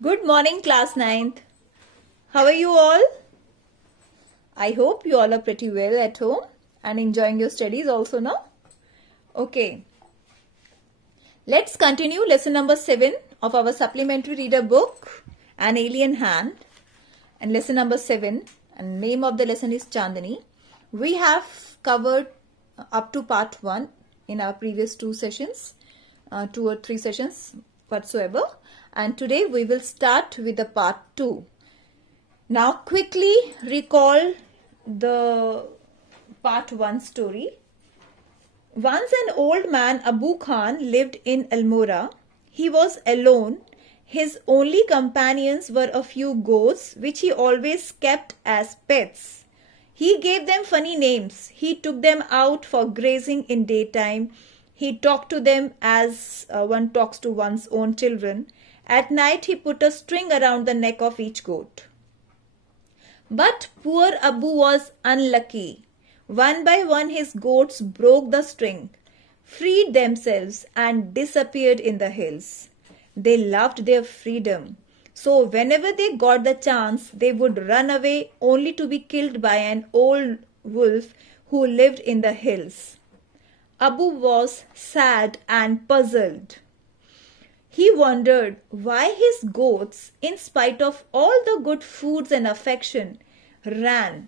Good morning, class 9th. How are you all? I hope you all are pretty well at home and enjoying your studies also, no? Okay. Let's continue lesson number 7 of our supplementary reader book, An Alien Hand. And lesson number 7, and name of the lesson is Chandani. We have covered up to part 1 in our previous 2 sessions, 2 or 3 sessions whatsoever. And today we will start with the part 2. Now quickly recall the part 1 story. Once an old man, Abu Khan, lived in Almora. He was alone. His only companions were a few goats which he always kept as pets. He gave them funny names. He took them out for grazing in daytime. He talked to them as one talks to one's own children. At night he put a string around the neck of each goat. But poor Abu was unlucky. One by one his goats broke the string, freed themselves and disappeared in the hills. They loved their freedom. So whenever they got the chance, they would run away only to be killed by an old wolf who lived in the hills. Abu was sad and puzzled. He wondered why his goats, in spite of all the good foods and affection, ran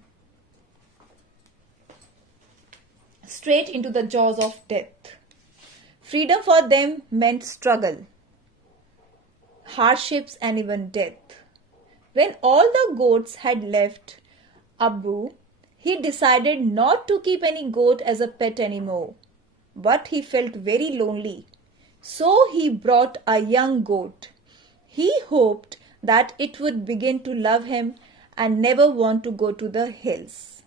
straight into the jaws of death. Freedom for them meant struggle, hardships and even death. When all the goats had left Abu, he decided not to keep any goat as a pet anymore. But he felt very lonely. So he brought a young goat. He hoped that it would begin to love him and never want to go to the hills.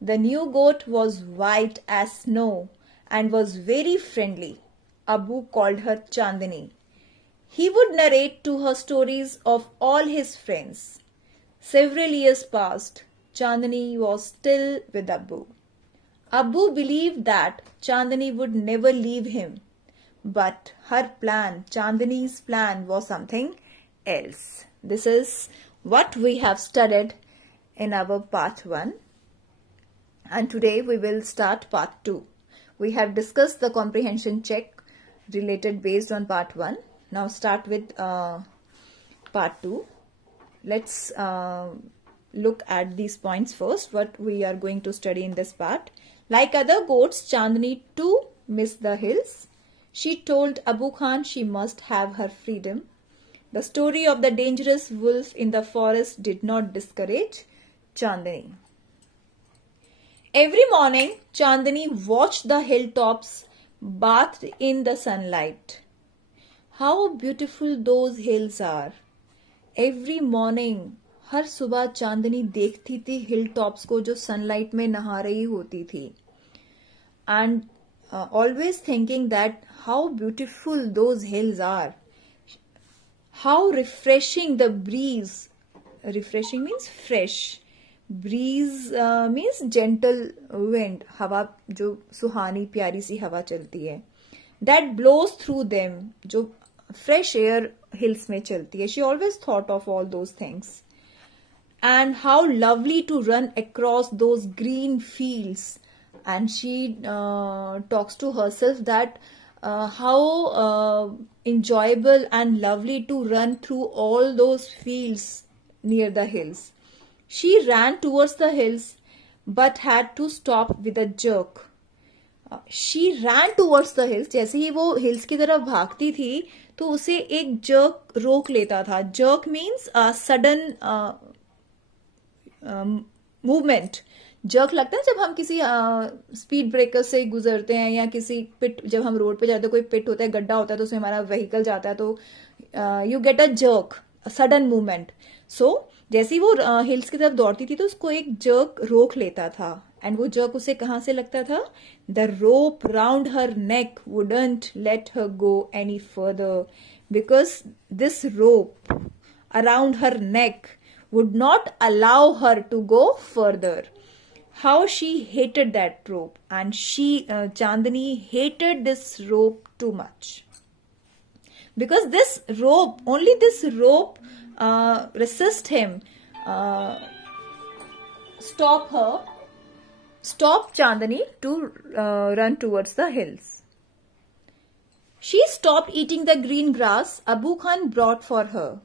The new goat was white as snow and was very friendly. Abu called her Chandani. He would narrate to her stories of all his friends. Several years passed. Chandani was still with Abu. Abu believed that Chandani would never leave him. But her plan, Chandani's plan, was something else. This is what we have studied in our part 1. And today we will start part 2. We have discussed the comprehension check related based on part 1. Now start with part 2. Let's look at these points first, what we are going to study in this part. Like other goats, Chandani too missed the hills. She told Abu Khan she must have her freedom. The story of the dangerous wolf in the forest did not discourage Chandani. Every morning, Chandani watched the hilltops bathed in the sunlight. How beautiful those hills are. Every morning, हर सुबह चांदनी देखती थी हिल tops को जो sunlight में नहा रही होती थी. And always thinking that how beautiful those hills are. How refreshing the breeze. Refreshing means fresh. Breeze means gentle wind. हवा जो सुहानी प्यारी सी हवा चलती है. That blows through them. जो fresh air hills में चलती है. She always thought of all those things. And how lovely to run across those green fields. And she talks to herself that how enjoyable and lovely to run through all those fields near the hills. She ran towards the hills but had to stop with a jerk. She ran towards the hills. जैसे ही वो hills की तरफ भागती थी तो उसे एक jerk रोक लेता था. Jerk means a sudden movement. Jerk लगता है जब हम किसी स्पीड ब्रेकर से गुजरते हैं या किसी पिट, जब हम रोड पे जाते हैं कोई पिट होता है, गड्ढा होता है तो उसमें हमारा व्हीकल जाता है तो you get a jerk, sudden movement. So जैसे ही वो हिल्स की तरफ दौड़ती थी तो उसको एक जर्क रोक लेता था. एंड वो जर्क उसे कहाँ से लगता था? The rope round her neck wouldn't let her go any further because this rope around her neck would not allow her to go further. How she hated that rope, and Chandani hated this rope too much. because this rope, only this rope resist him, stop Chandani to run towards the hills. She stopped eating the green grass Abu Khan brought for her.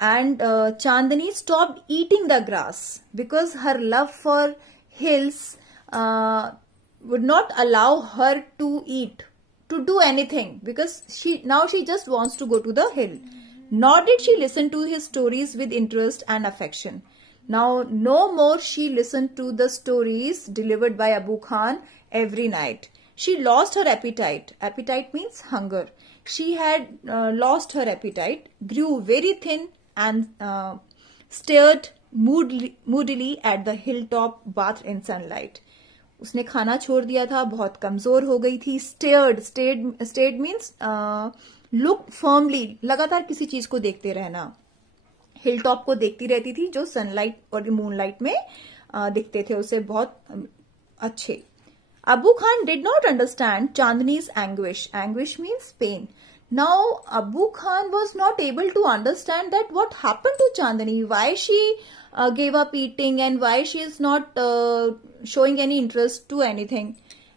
And Chandani stopped eating the grass because her love for hills would not allow her to eat, to do anything, because now she just wants to go to the hill. Nor did she listen to his stories with interest and affection. Now no more she listened to the stories delivered by Abu Khan every night. She lost her appetite. Appetite means hunger. She had lost her appetite, grew very thin, and stared moodily at the hilltop bathed in sunlight. उसने खाना छोड़ दिया था, बहुत कमजोर हो गई थी. Stared means look firmly, लगातार किसी चीज को देखते रहना. हिलटॉप को देखती रहती थी जो सनलाइट और मूनलाइट में दिखते थे उसे बहुत अच्छे. Abu Khan did not understand Chandani's anguish. Anguish means pain. Now Abu Khan was not able to understand that what happened to Chandani, why she gave up eating and why she is not showing any interest to anything.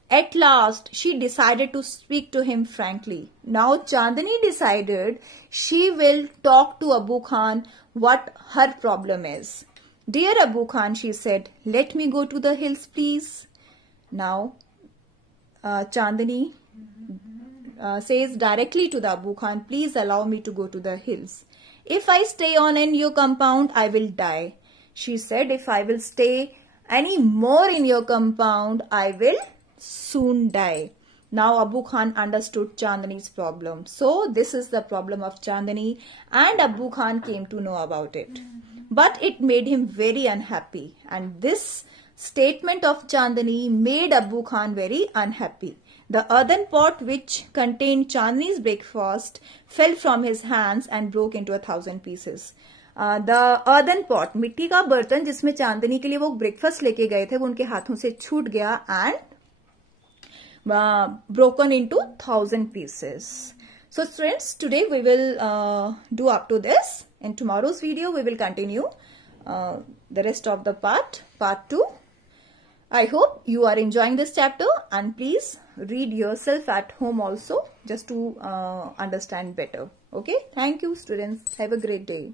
At last, she decided to speak to him frankly. Now Chandani decided she will talk to Abu Khan what her problem is. Dear Abu Khan, she said, let me go to the hills, please. Now Chandani says directly to the Abu Khan, please allow me to go to the hills. If I stay on in your compound, I will die. She said, if I will stay any more in your compound, I will soon die. Now Abu Khan understood Chandani's problem. So this is the problem of Chandani, and Abu Khan came to know about it. But it made him very unhappy, and this statement of Chandani made Abu Khan very unhappy. The earthen pot which contained Chandani's breakfast fell from his hands and broke into 1,000 pieces. The earthen pot, मिट्टी का बर्तन जिसमें चांदनी के लिए वो breakfast लेके गए थे, वो उनके हाथों से छूट गया and broken into 1,000 pieces. So friends, today we will do up to this. In tomorrow's video, we will continue the rest of the part 2. I hope you are enjoying this chapter, and please read yourself at home also just to understand better. Okay, thank you students. Have a great day.